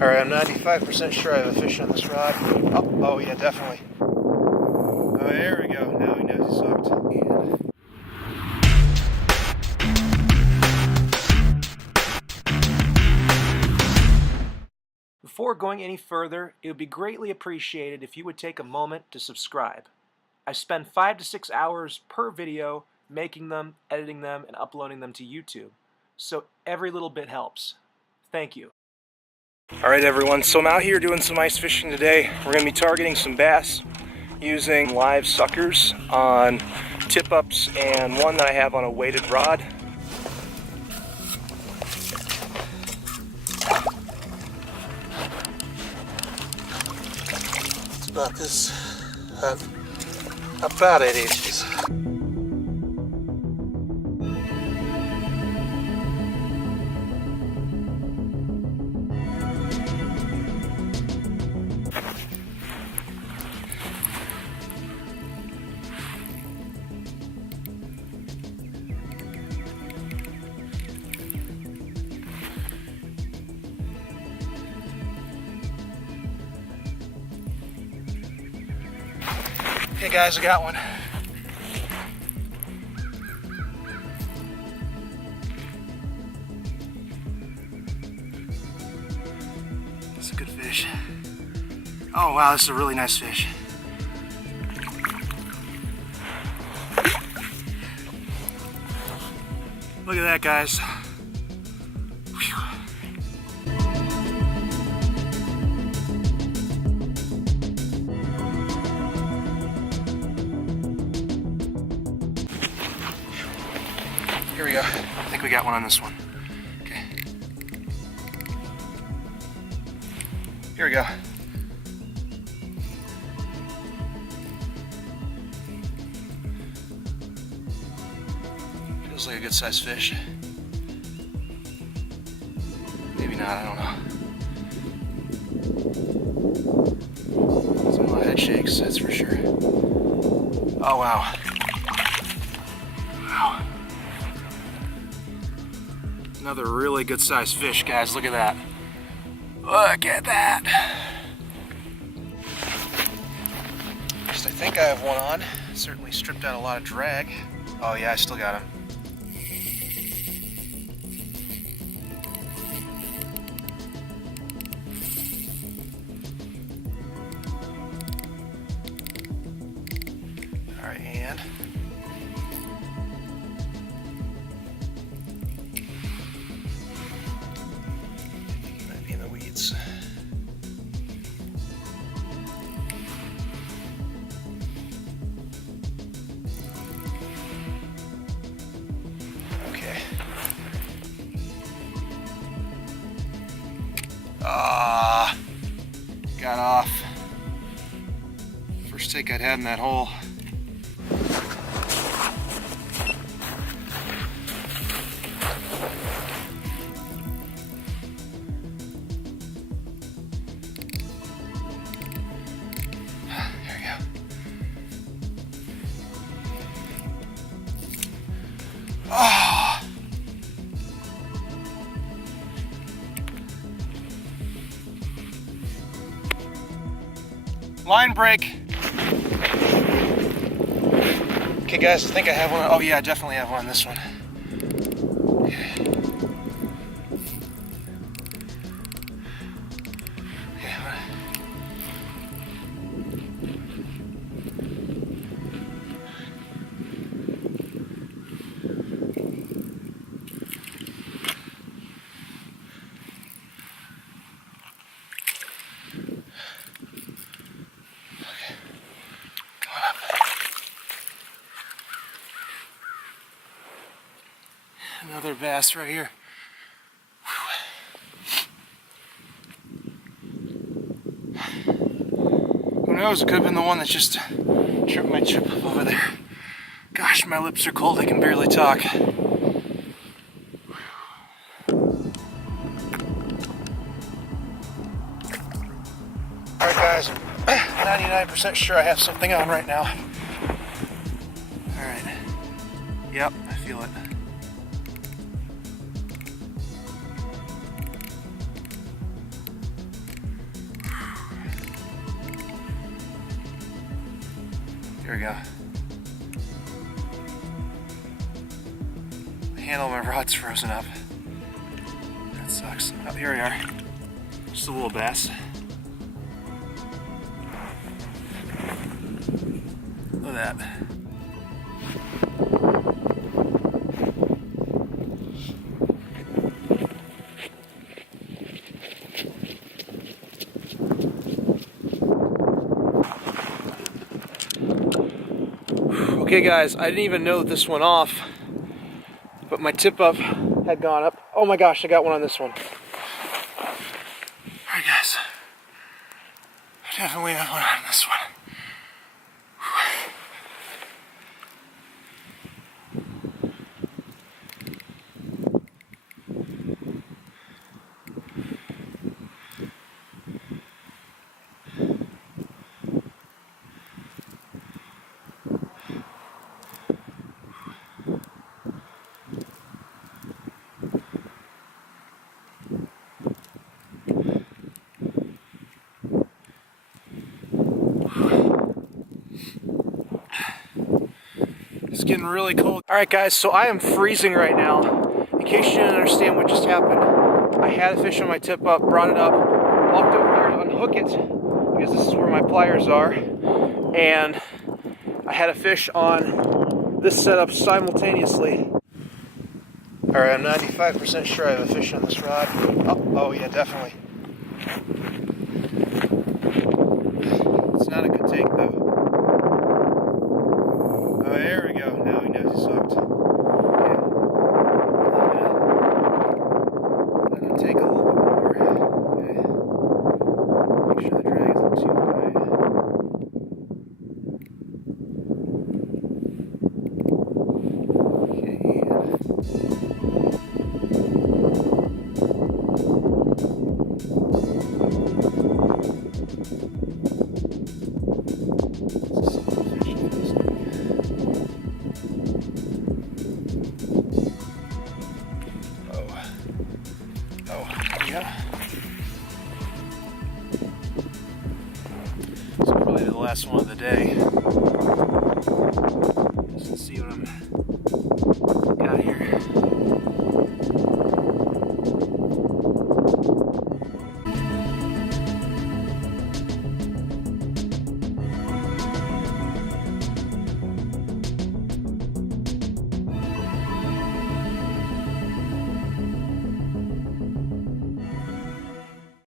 Alright, I'm 95% sure I have a fish on this rod. Oh yeah, definitely. Oh, there we go. Now he knows he's hooked. Before going any further, it would be greatly appreciated if you would take a moment to subscribe. I spend 5 to 6 hours per video making them, editing them, and uploading them to YouTube. So every little bit helps. Thank you. Alright everyone, so I'm out here doing some ice fishing today. We're going to be targeting some bass using live suckers on tip-ups and one that I have on a weighted rod. It's about this, about 8 inches. Hey guys, I got one. It's a good fish. Oh wow, this is a really nice fish. Look at that, guys. Here we go. I think we got one on this one. Okay. Here we go. Feels like a good sized fish. Maybe not, I don't know. Some of head shakes, that's for sure. Oh wow. Wow. Another really good sized fish, guys. Look at that. Look at that. Just I think I have one on. Certainly stripped out a lot of drag. Oh yeah, I still got him. All right, and might be in the weeds. Okay. Got off. First take I'd had in that hole. Oh. Line break. Okay guys, I think I have one. Oh yeah, I definitely have one on this one. Okay. Another bass right here. Who knows, it could have been the one that just tripped my chip up over there. Gosh, my lips are cold, I can barely talk. Alright guys, I'm 99% sure I have something on right now. Alright. Yep, I feel it. Here we go. The handle of my rod's frozen up. That sucks. Oh, here we are. Just a little bass. Look at that. Okay guys, I didn't even know that this went off, but my tip up had gone up. Oh my gosh, I got one on this one. Alright guys, I definitely have one on this one. It's getting really cold. Alright guys, so I am freezing right now. In case you didn't understand what just happened, I had a fish on my tip up, brought it up, walked over here to unhook it, because this is where my pliers are, and I had a fish on this setup simultaneously. Alright, I'm 95% sure I have a fish on this rod. Oh yeah, definitely. It's not a good take though. Oh, there we go. Now he knows he's hooked. Yeah. I'm gonna take a little bit more. Okay. Make sure the drag isn't too high. So probably the last one of the day.